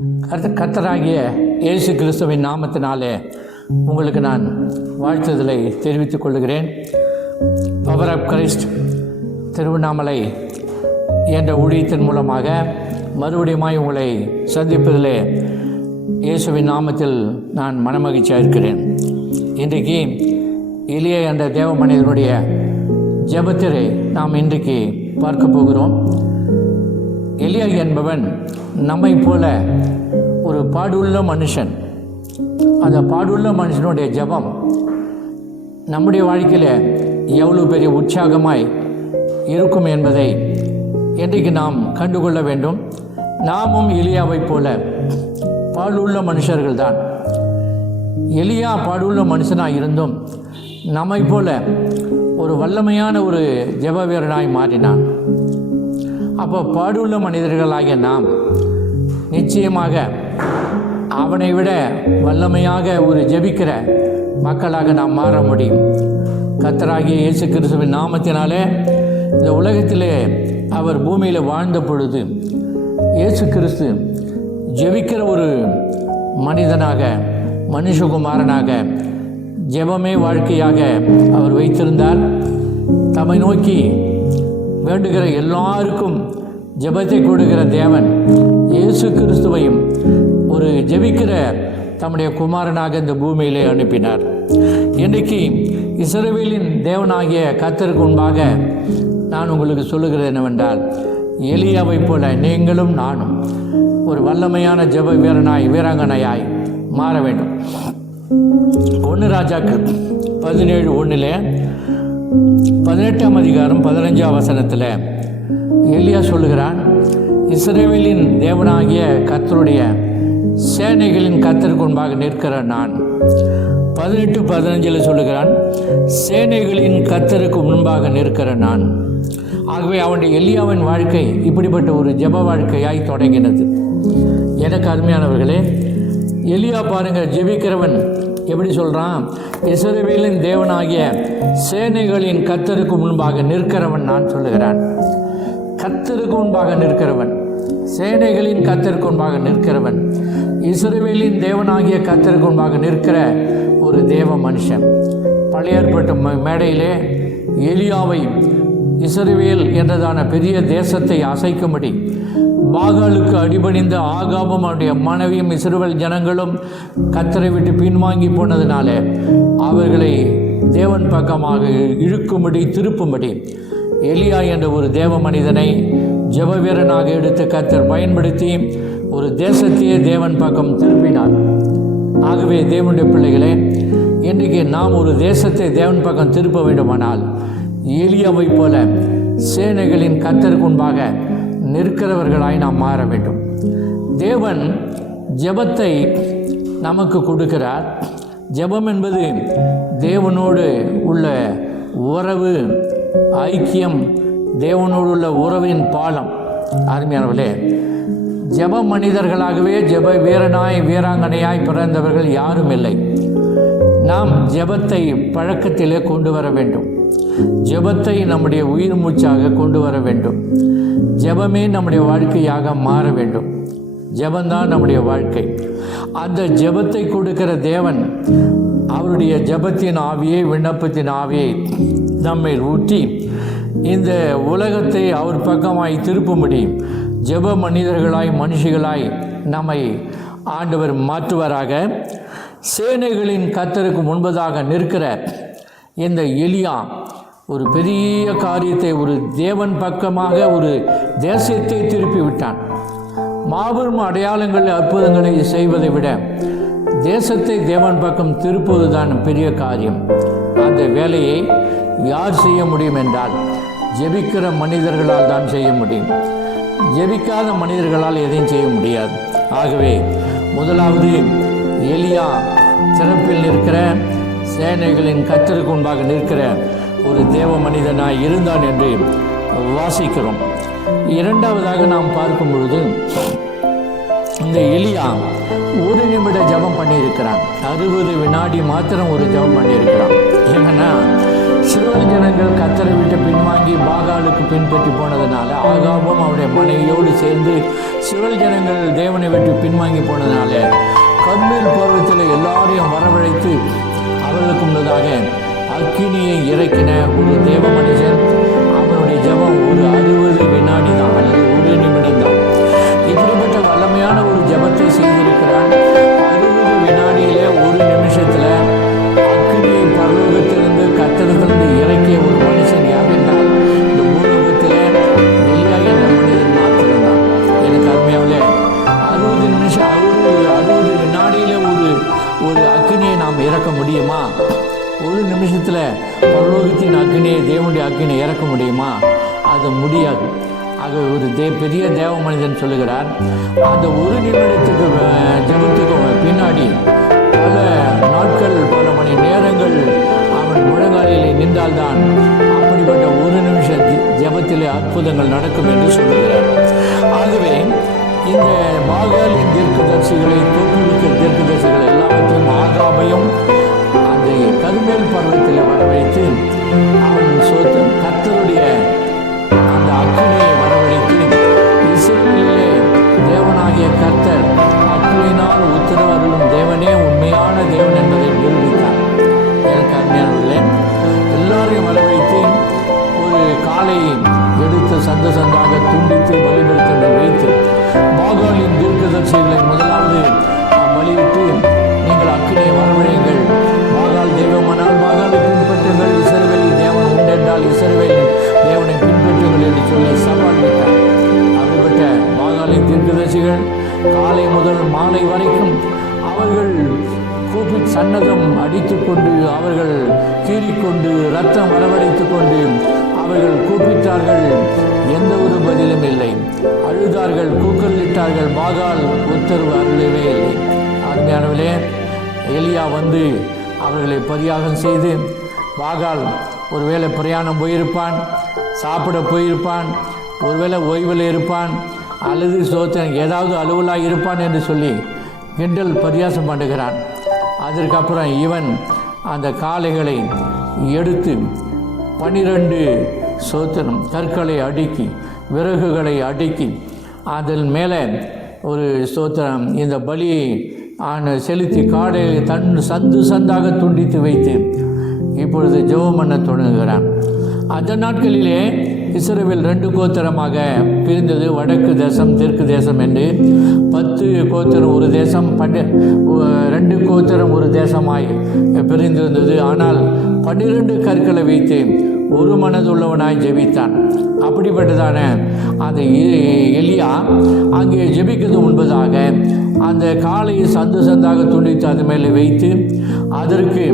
கர்த்தராகிய இயேசு கிறிஸ்துவின் நாமத்தினாலே உங்களுக்கு நான் வாழ்த்துதலை தெரிவித்துக் கொள்கிறேன். பவர் ஆஃப் கிரைஸ்ட் திருவண்ணாமலை என்ற ஊழியத்தின் மூலமாக மறுபடியுமாய் உங்களை சந்திப்பதிலே இயேசுவின் நாமத்தில் நான் மனமகிழ்ச்சியாக இருக்கிறேன். இன்றைக்கு எலியா என்ற தேவ மனிதனுடைய ஜெபத்திலே நாம் இன்றைக்கு பார்க்க போகிறோம். எலியா என்பவன் நம்மை போல ஒரு பாடுள்ள மனுஷன். அந்த பாடுள்ள மனுஷனுடைய ஜெபம் நம்முடைய வாழ்க்கையில் எவ்வளோ பெரிய உற்சாகமாய் இருக்கும் என்பதை இன்றைக்கு நாம் கண்டுகொள்ள வேண்டும். நாமும் எலியாவை போல பாடுள்ள மனுஷர்கள் தான். எலியா பாடுள்ள மனுஷனாக இருந்தும் நம்மை போல ஒரு வல்லமையான ஒரு ஜெப வீரனாய் மாறினான். அப்போ பாடுள்ள மனிதர்களாகிய நாம் நிச்சயமாக அவனை விட வல்லமையாக ஒரு ஜெபிக்கிற மக்களாக நாம் மாற முடியும். கர்த்தராகிய இயேசு கிறிஸ்துவின் நாமத்தினாலே இந்த உலகத்திலே அவர் பூமியில் வாழ்ந்த பொழுது இயேசு கிறிஸ்து ஜெபிக்கிற ஒரு மனிதனாக, மனுஷகுமாரனாக, ஜெபமே வாழ்க்கையாக அவர் வைத்திருந்தார். தம்மை நோக்கி வேண்டுகிற எல்லாருக்கும் ஜெபத்தை கொடுக்கிற தேவன் இயேசு கிறிஸ்துவையும் ஒரு ஜெபிக்கிற தம்முடைய குமாரனாக இந்த பூமியிலே அனுப்பினார். இன்றைக்கு இஸ்ரவேலின் தேவனாகிய கர்த்தருக்கு முன்பாக நான் உங்களுக்கு சொல்லுகிறது என்னவென்றால், எலியாவை போல நீங்களும் நானும் ஒரு வல்லமையான ஜெப வீராங்கனையாய் மாற வேண்டும். 1 ராஜாக்கள் 17:1 18ஆம் அதிகாரம் 15ஆம் வசனத்தில் எலியா சொல்லுகிறான், இஸ்ரவேலின் தேவனாகிய கர்த்தருடைய சேனைகளின் கர்த்தருக்கு முன்பாக நிற்கிற நான். 18-15 சொல்லுகிறான், சேனைகளின் கர்த்தருக்கு முன்பாக நிற்கிற நான். ஆகவே அவனுடைய எலியாவின் வாழ்க்கை இப்படிப்பட்ட ஒரு ஜெப வாழ்க்கையாய் தொடங்கினது. எனக்கு அருமையானவர்களே, எலியா பாருங்கள், ஜெபிக்கிறவன் எப்படி சொல்கிறான்? இஸ்ரவேலின் தேவனாகிய சேனைகளின் கர்த்தருக்கு முன்பாக நிற்கிறவன் நான் சொல்லுகிறான். கர்த்தருக்கு முன்பாக நிற்கிறவன், சேனைகளின் கர்த்தருக்கு முன்பாக நிற்கிறவன், இஸ்ரவேலின் தேவனாகிய கர்த்தருக்கு முன்பாக நிற்கிற ஒரு தேவ மனுஷன். பழைய ஏற்பட்ட மேடையிலே எலியாவை இஸ்ரவேல் என்றதான பெரிய தேசத்தை அசைக்கும்படி பாகாலுக்கு அடிபணிந்த ஆகாபும் அவருடைய மனைவியும் இஸ்ரவேல் ஜனங்களும் கர்த்தரை விட்டு பின்வாங்கி போனதினால அவர்களை தேவன் பக்கமாக இழுக்கும்படி திருப்பும்படி எலியா என்ற ஒரு தேவ மனிதனை ஜெப வீரனாக எடுத்து கர்த்தர் பயன்படுத்தி ஒரு தேசத்தையே தேவன் பக்கம் திருப்பினார். ஆகவே தேவனுடைய பிள்ளைகளே, இன்றைக்கு நாம் ஒரு தேசத்தை தேவன் பக்கம் திருப்ப வேண்டுமானால் எலியாவை போல சேனைகளின் கர்த்தருக்கு முன்பாக நிற்கிறவர்களாய் நாம் மாற வேண்டும். தேவன் ஜெபத்தை நமக்கு கொடுக்கிறார். ஜெபம் என்பது தேவனோடு உள்ள உறவு, ஐக்கியம், தேவனோடு உள்ள உறவின் பாலம். அருமையானவர்களே, ஜெப மனிதர்களாகவே ஜெப வீராங்கனையாய் பிறந்தவர்கள் யாரும் இல்லை. நாம் ஜெபத்தை பழக்கத்திலே கொண்டு வர வேண்டும். ஜெபத்தை நம்முடைய உயிர் மூச்சாக கொண்டு வர வேண்டும். ஜெபமே நம்முடைய வாழ்க்கையாக மாற வேண்டும். ஜெபந்தான் நம்முடைய வாழ்க்கை. அந்த ஜெபத்தை கொடுக்கிற தேவன் அவருடைய ஜெபத்தின் ஆவியை, விண்ணப்பத்தின் ஆவியை நம்மை ஊற்றி இந்த உலகத்தை அவர் பக்கமாய் திருப்பும்படி ஜெப மனிதர்களாய், மனுஷிகளாய் நம்மை ஆண்டவர் மாற்றுவாராக. சேனைகளின் கர்த்தருக்கு முன்பதாக நிற்கிற இந்த எலியா ஒரு பெரிய காரியத்தை, ஒரு தேவன் பக்கமாக ஒரு தேசத்தை திருப்பி விட்டான். மாபெரும் அடையாளங்கள், அற்புதங்களை செய்வதை விட தேசத்தை தேவன் பக்கம் திருப்புவதுதான் பெரிய காரியம். அந்த வேலையை யார் செய்ய முடியும் என்றால் ஜெபிக்கிற மனிதர்களால் தான் செய்ய முடியும். ஜெபிக்காத மனிதர்களால் எதையும் செய்ய முடியாது. ஆகவே முதலாவது எலியா திறப்பில் நிற்கிற சேனைகளின் கர்த்தருக்கு முன்பாக நிற்கிற ஒரு தேவ மனிதனாய் இருந்தான் என்று வாசிக்கிறோம். இரண்டாவதாக நாம் பார்க்கும் பொழுது இந்த எலியா 1 நிமிட ஜெபம் பண்ணியிருக்கிறான். 60 வினாடி மாத்திரம் ஒரு ஜெபம் பண்ணியிருக்கிறான். ஏன்னா இஸ்ரவேல் ஜனங்கள் கர்த்தரை விட்டு பின்வாங்கி பாகாலுக்கு பின்பற்றி போனதுனால, ஆகாபும் அவருடைய மனைவியோடு சேர்ந்து இஸ்ரவேல் ஜனங்கள் தேவனை விட்டு பின்வாங்கி போனதுனால கர்மேல் பர்வதத்தில் எல்லாரையும் வரவழைத்து அவர்களுக்கு முன்னதாக அக்கினியை இறக்கின ஒரு தேவ மனுஷன். அவனுடைய ஜெபம் ஒரு 60 வினாடி தான், அல்லது ஒரு நிமிடம் தான். இப்படிப்பட்ட வல்லமையான ஒரு ஜெபத்தை செய்திருக்கிறான். 60 வினாடியிலே ஒரு நிமிஷத்தில் அக்கினியை பரலோகத்திலிருந்து கர்த்தரிடத்திலிருந்து இறக்கிய ஒரு மனுஷன் யார் என்றால் இந்த பூலோகத்தில் எலியா என்ற மனிதன் மாத்திரம்தான். எனக்கு அருமையாவிலே 60 நிமிஷம் 60 வினாடியிலே ஒரு அக்கினியை நாம் இறக்க முடியுமா? ஒரு நிமிஷத்தில் பரலோகத்தின் அக்கினியை, தேவனுடைய அக்கினியை இறக்க முடியுமா? அது முடியாது. ஆக ஒரு பெரிய தேவ மனிதன் சொல்லுகிறார், அந்த ஒரு நிமிடத்துக்கு ஜெபத்துக்கு பின்னாடி பல நாட்கள், பல மணி நேரங்கள் அவன் முழங்காலில் நின்றால்தான் அப்படிப்பட்ட ஒரு நிமிஷ ஜெபத்திலே அற்புதங்கள் நடக்கும் என்று சொல்லுகிறார். ஆகவே இந்த பாகாலின் தீர்க்கதரிசிகளை, தோற்றுவிக்கிற தீர்க்கதரிசிகளை எல்லாவற்றையும் ஆகாபையும் அந்த கர்மேல் பர்வதத்தில் வரவழைத்து அவன் கர்த்தருடைய அந்த அக்கினியை வரவழைத்து இஸ்ரவேலிலே தேவனாகிய கர்த்தர் அக்கினியினால் உத்தரவருளும் தேவனே உண்மையான தேவன் என்பதை நிரூபித்தார். எனக்கு அருமையானவர்களே, எல்லாரையும் வரவழைத்து ஒரு காளையை எடுத்து சந்தாக துண்டித்து பலிபீடத்தில் வைத்து பாகாலின் தீர்க்கதரிசிகளை முதலாவது பலியிட்டு, நீங்கள் அக்கினியை வரவழையுங்கள், பாகால் தெய்வமானால் பாகாலை பின்பற்றுங்கள், இஸ்ரவேலில் தேவன் உண்டென்றால் இஸ்ரவேலின் தேவனை பின்பற்றுங்கள் என்று சொல்லி சவால் விட்டார். அப்படிப்பட்ட பாகாலின் தீர்க்கதரிசிகள் காலை முதல் மாலை வரைக்கும் அவர்கள் சன்னதம் அடித்து கொண்டு, அவர்கள் கீறிக்கொண்டு, ரத்தம் வரவழைத்து கொண்டு அவர்கள் கூப்பிட்டார்கள். எந்த ஒரு பதிலும் இல்லை. அழுதார்கள், கூக்கலிட்டார்கள். பாகால் உத்தரவு அருளவே இல்லை. அருமையானவர்களே, எலியா வந்து அவர்களை பரியாகம் செய்து, பாகால் ஒருவேளை பிரயாணம் போயிருப்பான், சாப்பிட போயிருப்பான், ஒருவேளை ஓய்வில் இருப்பான், அல்லது ஏதாவது அலுவலாக இருப்பான் என்று சொல்லி கிண்டல் பரியாசம் பண்ணுகிறான். அதற்கப்புறம் இவன் அந்த காளைகளை எடுத்து 12 கற்களை அடுக்கி, விறகுகளை அடுக்கி, அதில் மேலே ஒரு இந்த பலியை செலுத்தி காடையை சந்தாக துண்டித்து வைத்து இப்பொழுது ஜெபம் பண்ண தொடங்குகிறான். அந்த நாட்களிலே இஸ்ரவேல் 2 கோத்திரமாக பிரிந்தது. வடக்கு தேசம், தெற்கு தேசம் என்று 10 கோத்திரம் ஒரு தேசம், 2 கோத்திரம் ஒரு தேசமாய் பிரிந்திருந்தது. ஆனால் 12 கற்களை வைத்து ஒரு மனதுள்ளவனாய் ஜெபித்தான். அப்படிப்பட்டதான அந்த எலியா அங்கே ஜெபிக்கிறது முன்பதாக அந்த காளையை சந்தாக துண்டித்து அது மேலே வைத்து அதற்கு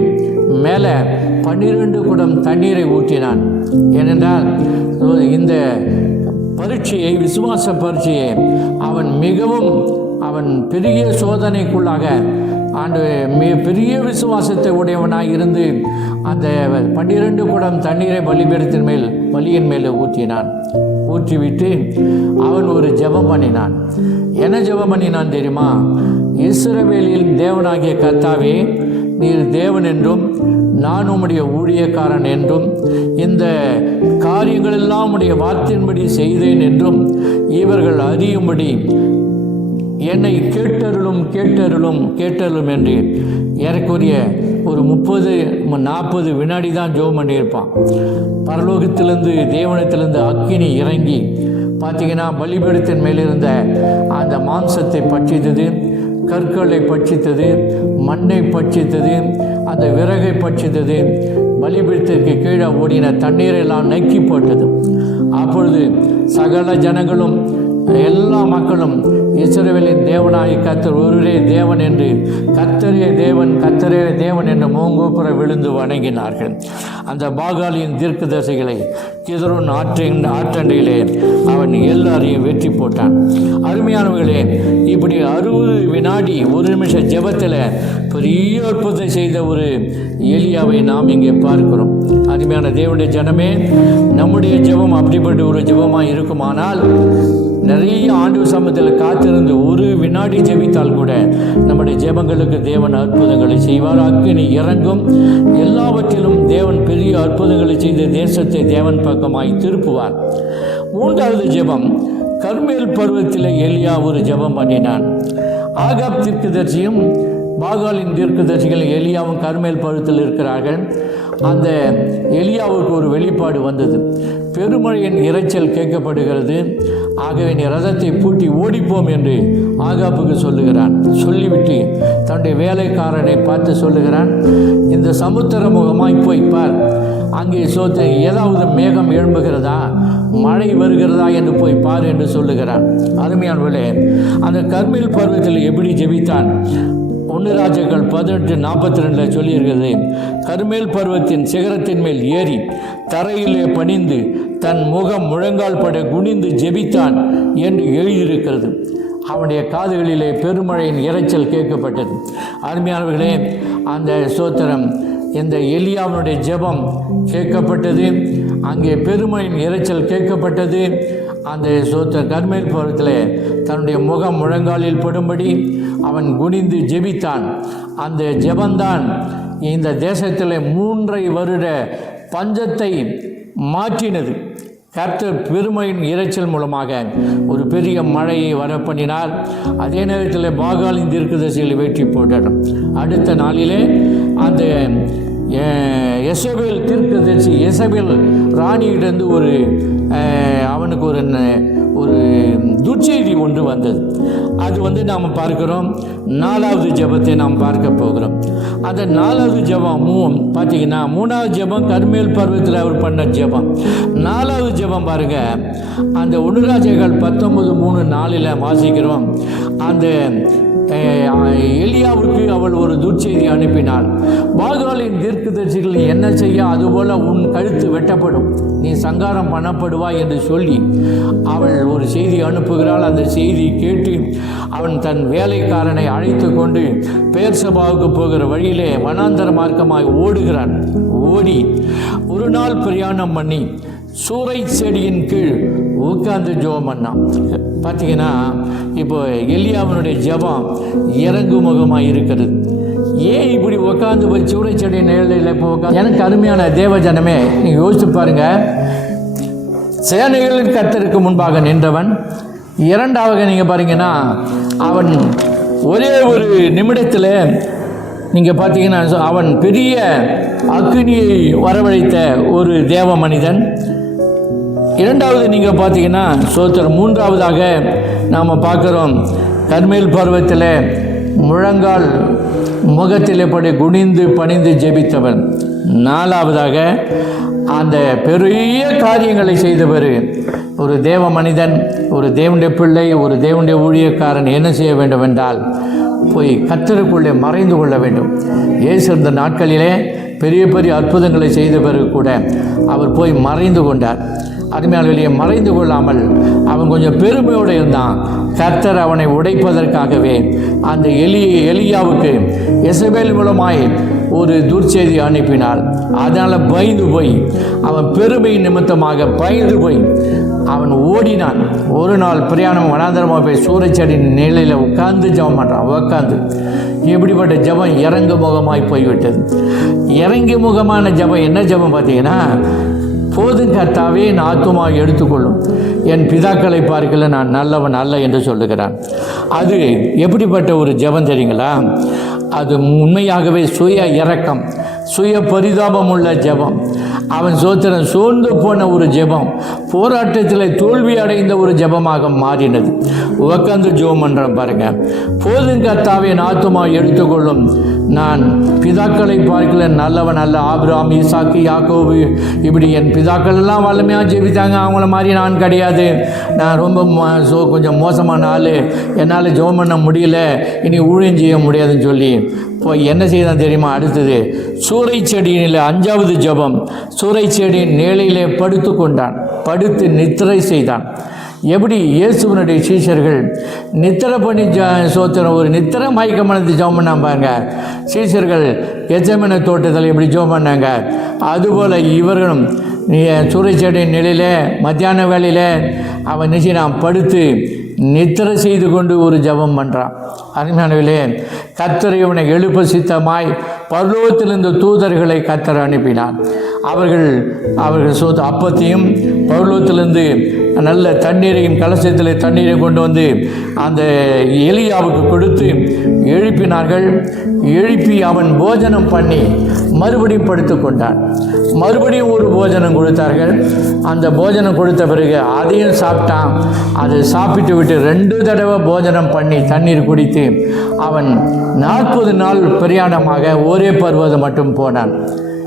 மேலே 12 குடம் தண்ணீரை ஊற்றினான். ஏனென்றால் இந்த பரீட்சையை, விசுவாச பரீட்சையை அவன் பெரிய சோதனைக்குள்ளாக பெரிய விசுவாசத்தை உடையவனாக இருந்து அந்த 12 குடம் தண்ணீரை பலியின் மேலே ஊற்றினான். ஊற்றிவிட்டு அவன் ஒரு ஜெபம் பண்ணினான். என்ன ஜெபம் பண்ணினான் தெரியுமா? இஸ்ரவேலில் தேவனாகிய கர்த்தாவே, நீர் தேவன் என்றும் நான் உம்முடைய ஊழியக்காரன் என்றும் இந்த காரியங்களெல்லாம் உம்முடைய வார்த்தையின்படி செய்தேன் என்றும் இவர்கள் அறியும்படி என்னை கேட்டருளும் என்று ஏறக்குரிய ஒரு 30-40 வினாடி தான் ஜெபம் பண்ணியிருப்பான். பரலோகத்திலிருந்து, தேவனத்திலிருந்து அக்கினி இறங்கி பார்த்தீங்கன்னா பலிபீடத்தின் மேலிருந்த அந்த மாம்சத்தை பட்சித்தது, கற்களை பட்சித்தது, மண்ணை பட்சித்தது, அந்த விறகை பட்சித்தது, பலிபீடத்திற்கு கீழே ஓடின தண்ணீரெல்லாம் நக்கி போட்டது. அப்பொழுது சகல ஜனங்களும், எல்லா மக்களும் இஸ்ரவேலின் தேவனாகி கர்த்தர் ஒருவரே தேவன் என்று, கர்த்தரே தேவன் என்று மூங்கோப்புற விழுந்து வணங்கினார்கள். அந்த பாகாலின் தீர்க்கதரிசிகளை கிதரோன் ஆற்றண்டையிலே அவன் எல்லாரையும் வெற்றி போட்டான். அருமையானவர்களே, இப்படி 60 வினாடி ஒரு நிமிஷ ஜெபத்தில் பெரிய அற்புதத்தை செய்த ஒரு எலியாவை நாம் இங்கே பார்க்கிறோம். அருமையான தேவனுடைய ஜனமே, நம்முடைய ஜெபம் அப்படிப்பட்ட ஒரு ஜெபமாக இருக்குமானால் நிறைய ஆண்டு சமயத்தில் காத்திருந்து ஒரு வினாடி வினாடி ஜெபித்தால் கூட நம்முடைய ஜெபங்களுக்கு தேவன் அற்புதங்களை செய்வார். அக்கினி இறங்கும். எல்லாவற்றிலும் தேவன் பெரிய அற்புதங்களை செய்து தேசத்தை தேவன் பக்கமாய் திருப்புவார். மூன்றாவது ஜெபம், கர்மேல் பருவத்தில் எலியா ஒரு ஜெபம் பண்ணினான். ஆகாப் தீர்க்கதரிசியும் பாகாலின் தீர்க்கதரிசிகள் எலியாவும் கர்மேல் பருவத்தில் இருக்கிறார்கள். அந்த எலியாவுக்கு ஒரு வெளிப்பாடு வந்தது. பெருமழையின் இரைச்சல் கேட்கப்படுகிறது, ஆகவே நீ ரதத்தை பூட்டி ஓடிப்போம் என்று ஆகாப்புக்கு சொல்லுகிறான். சொல்லிவிட்டு தன்னுடைய வேலைக்காரனை பார்த்து சொல்லுகிறான், இந்த சமுத்திர முகமாய் போய் பார், அங்கே ஏதாவது மேகம் எழும்புகிறதா, மழை வருகிறதா என்று போய் பார் என்று சொல்லுகிறான். அருமையானவர்களே, அந்த கர்மேல் பருவத்தில் எப்படி ஜெபித்தான்? 1 ராஜாக்கள் 18:42 சொல்லியிருக்கிறது, கர்மேல் பருவத்தின் சிகரத்தின் மேல் ஏறி தரையிலே பணிந்து தன் முகம் முழங்கால் பட குனிந்து ஜெபித்தான் என்று எழுதியிருக்கிறது. அவனுடைய காதுகளிலே பெருமழையின் இரைச்சல் கேட்கப்பட்டது. அருமையானவர்களே, அந்த ஸ்தோத்திரம், இந்த எலியாவினுடைய ஜெபம் கேட்கப்பட்டது. அங்கே பெருமழையின் இரைச்சல் கேட்கப்பட்டது. அந்த கர்மேல் பருவத்தில் தன்னுடைய முகம் முழங்காலில் படும்படி அவன் குனிந்து ஜெபித்தான். அந்த ஜெபந்தான் இந்த தேசத்தில் 3 வருட பஞ்சத்தை மாற்றினது. கர்த்தர் பெருமையின் இரைச்சல் மூலமாக ஒரு பெரிய மழையை வரப்பண்ணினார். அதே நேரத்தில் பாகாலின் தீர்க்கதரிசிகளை வெற்றி போட்டார். அடுத்த நாளிலே அந்த எசபேல் தீர்க்கதரிசி, எசபேல் ராணியிடந்து அவனுக்கு ஒரு துர்ச்செய்தி ஒன்று வந்தது. அது நாம் பார்க்கிறோம். 4வது ஜெபத்தை நாம் பார்க்க போகிறோம். அந்த 4வது ஜெபமும் பார்த்தீங்கன்னா, 3வது ஜெபம் கர்மேல் பருவத்தில் அவர் பண்ண ஜெபம். 4வது ஜெபம் பாருங்க, அந்த 1 ராஜாக்கள் 19:3-4 வாசிக்கிறோம். அந்த எலியாவுக்கு அவள் ஒரு துர்ச்செய்தி அனுப்பினாள். பாகாலின் தீர்க்கதரிசிகள் என்ன செய்ய, அதுபோல உன் கழுத்து வெட்டப்படும், நீ சங்காரம் பண்ணப்படுவாய் என்று சொல்லி அவள் ஒரு செய்தி அனுப்புகிறாள். அந்த செய்தி கேட்டு அவன் தன் வேலைக்காரனை அழைத்து கொண்டு பெயர்சபாவுக்கு போகிற வழியிலே வனாந்தர மார்க்கமாய் ஓடுகிறான். ஓடி ஒரு நாள் பிரயாணம் பண்ணி சூறை செடியின் கீழ் உட்கார்ந்து ஜெபம் பண்ணான். பார்த்தீங்கன்னா, இப்போ எலியாவினுடைய ஜெபம் இறங்கு முகமாக இருக்கிறது. ஏன் இப்படி உட்காந்து போய் சூறை செடி நிழலில் இப்போ உட்காந்து? எனக்கு அருமையான தேவ ஜனமே, நீங்கள் யோசிச்சு பாருங்கள். சேனைகளின் கர்த்தருக்கு முன்பாக நின்றவன். 2வது நீங்கள் பாருங்கன்னா, அவன் ஒரே ஒரு நிமிடத்தில் நீங்கள் பார்த்தீங்கன்னா அவன் பெரிய அக்கினியை வரவழைத்த ஒரு தேவ மனிதன். 2வது நீங்கள் பார்த்தீங்கன்னா 3வதாக நாம் பார்க்குறோம், கர்மேல் பருவத்தில் முழங்கால் முகத்தில் படி குனிந்து பணிந்து ஜெபித்தவன். 4வதாக அந்த பெரிய காரியங்களை செய்தவர் ஒரு தேவ மனிதன், ஒரு தேவனுடைய பிள்ளை, ஒரு தேவனுடைய ஊழியக்காரன் என்ன செய்ய வேண்டும் என்றால், போய் கர்த்தருக்குள்ளே மறைந்து கொள்ள வேண்டும். இயேசு இந்த நாட்களிலே பெரிய பெரிய அற்புதங்களை செய்த பிறகு கூட அவர் போய் மறைந்து கொண்டார். அருமையாளர்களே, மறைந்து கொள்ளாமல் அவன் கொஞ்சம் பெருமையோடு இருந்தான். கர்த்தர் அவனை உடைப்பதற்காகவே அந்த எலியாவுக்கு எசபேல் மூலமாய் ஒரு துர்ச்செய்தி அனுப்பினாள். அதனால் பயந்து போய் அவன் பெருமை நிமித்தமாக பயந்து போய் அவன் ஓடினான். ஒரு நாள் பிரயாணம் வனாந்தரமாக போய் சூறைச்செடி நிலையில் உட்கார்ந்து ஜெபம் பண்ணுறான். உட்காந்து இப்படிப்பட்ட ஜெபம் இறங்கு முகமாய் போய்விட்டது. இறங்கி முகமான ஜெபம் என்ன ஜெபம் பார்த்தீங்கன்னா, போதும் கர்த்தாவே என் ஆத்துமா எடுத்துக்கொள்ளும், என் பிதாக்களை பார்க்கல நான் நல்லவன் அல்ல என்று சொல்லுகிறான். அது எப்படிப்பட்ட ஒரு ஜெபம் தெரியுங்களா? அது உண்மையாகவே சுய இரக்கம், சுய பரிதாபம் உள்ள ஜெபம். அவன் சோர்ந்து போன ஒரு ஜெபம், போராட்டத்தில் தோல்வி அடைந்த ஒரு ஜெபமாக மாறினது. உட்காந்து ஜெபம் பண்ணுறேன் பாருங்க. போதும் கர்த்தாவே என் ஆத்துமா எடுத்துக்கொள்ளும், நான் பிதாக்களை பார்க்கல நல்லவன் அல்ல. ஆபிரகாம், ஈசாக்கு, யாக்கோபு, இப்படி என் பிதாக்கள் எல்லாம் வல்லமையாக ஜெபித்தாங்க, அவங்கள மாதிரி நான் கிடையாது. நான் ரொம்ப கொஞ்சம் மோசமான ஆள், என்னால் ஜெபம் பண்ண முடியல, இனி ஊழியம் செய்ய முடியாதுன்னு சொல்லி போய் என்ன செய்தான் தெரியுமா? அடுத்தது சூறை செடியினில் 5வது ஜெபம், சூறை செடியின் நிழலிலே படுத்து கொண்டான், படுத்து நித்திரை செய்தான். எப்படி இயேசுவனுடைய சீஷர்கள் நித்திரை பண்ணி ஒரு நித்திரை மயக்கமானது ஜெபம் பண்ணாம பாருங்க. சீஷர்கள் கெத்செமனே தோட்டத்தில் எப்படி ஜெபம் பண்ணாங்க, அதுபோல் இவர்களும் சூறைச்செடி நிலையில் மத்தியான வேளையில் அவன் நிச்சயம் நாம் படுத்து நித்திரை செய்து கொண்டு ஒரு ஜெபம் பண்ணுறான். அருமையானவர்களே, கர்த்தர் இவனை எழுப்ப சித்தமாய் பரலோகத்திலிருந்து தூதர்களை கர்த்தர் அனுப்பினான். அவர்கள் அப்பத்தையும் பரலோகத்திலிருந்து நல்ல தண்ணீரையும் கலசத்தில் தண்ணீரை கொண்டு வந்து அந்த எலியாவுக்கு கொடுத்து எழுப்பினார்கள். எழுப்பி அவன் போஜனம் பண்ணி மறுபடியும் படுத்து கொண்டான். மறுபடியும் ஒரு போஜனம் கொடுத்தார்கள். அந்த போஜனம் கொடுத்த பிறகு அதையும் சாப்பிட்டான். அதை சாப்பிட்டு விட்டு 2 தடவை போஜனம் பண்ணி தண்ணீர் குடித்து அவன் 40 நாள் பிரயாணமாக ஒரே பர்வதம் மட்டும் போனான்.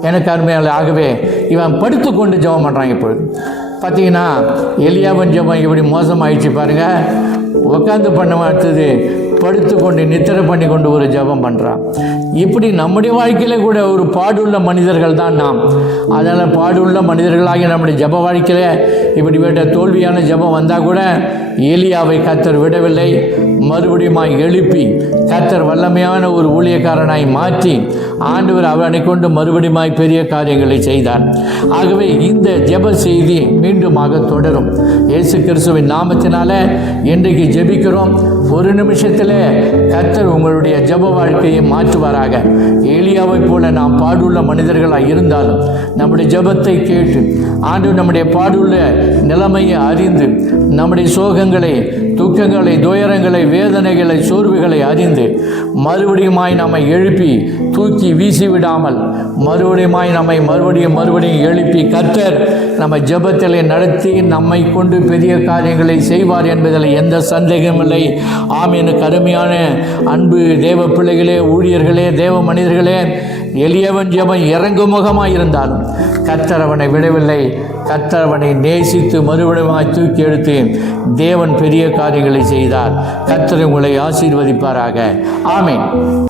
எனக்கு அருமையால் ஆகவே இவன் படுத்து கொண்டு ஜெபம் பண்ணுறாங்க. இப்பொழுது பார்த்தீங்கன்னா எலியாவின் ஜெபம் எப்படி மோசமாயிடுச்சு பாருங்கள். உட்காந்து பண்ண அடுத்தது படுத்து கொண்டு நித்திரை பண்ணி கொண்டு ஒரு ஜெபம் பண்ணுறான். இப்படி நம்முடைய வாழ்க்கையில் கூட ஒரு பாடுள்ள மனிதர்கள் தான் நாம். அதனால் பாடுள்ள மனிதர்களாகி நம்முடைய ஜெப வாழ்க்கையில் இப்படிப்பட்ட தோல்வியான ஜெபம் வந்தால் கூட எலியாவை கர்த்தர் விடவில்லை. மறுபடியும் எழுப்பி கர்த்தர் வல்லமையான ஒரு ஊழியக்காரனாய் மாற்றி ஆண்டவர் அவனை கொண்டு மறுபடியும் பெரிய காரியங்களை செய்தார். ஆகவே இந்த ஜெப செய்தி மீண்டுமாக தொடரும். இயேசு கிறிஸ்துவின் நாமத்தினால இன்றைக்கு ஜெபிக்கிறோம். ஒரு நிமிஷத்தில் கர்த்தர் உங்களுடைய ஜெப வாழ்க்கையை மாற்றுவாராக. எலியாவை போல நாம் பாடுள்ள மனிதர்களாக இருந்தாலும் நம்முடைய ஜெபத்தை கேட்டு ஆண்டவர் நம்முடைய பாடுள்ள நிலைமையை அறிந்து நம்முடைய சோகங்களை, துக்கங்களை, துயரங்களை, வேதனைகளை, சோர்வுகளை அறிந்து மறுபடியுமாய் நம்மை எழுப்பி தூக்கி வீசிவிடாமல் மறுபடியுமாய் நம்மை மறுபடியும் எழுப்பி கர்த்தர் நம்ம ஜெபத்திலே நடத்தி நம்மை கொண்டு பெரிய காரியங்களை செய்வார் என்பதில் எந்த சந்தேகமில்லை. ஆமீன். கருமையான அன்பு தேவ பிள்ளைகளே, ஊழியர்களே, தேவ மனிதர்களே, எளியவன் ஜெபம் இறங்குமுகமாக இருந்தாலும் கர்த்தர் அவனை விடவில்லை. கர்த்தர் அவனை நேசித்து மறுபடியும் தூக்கி எடுத்து தேவன் பெரிய காரியங்களை செய்தார். கர்த்தர் உங்களை ஆசீர்வதிப்பாராக. ஆமீன்.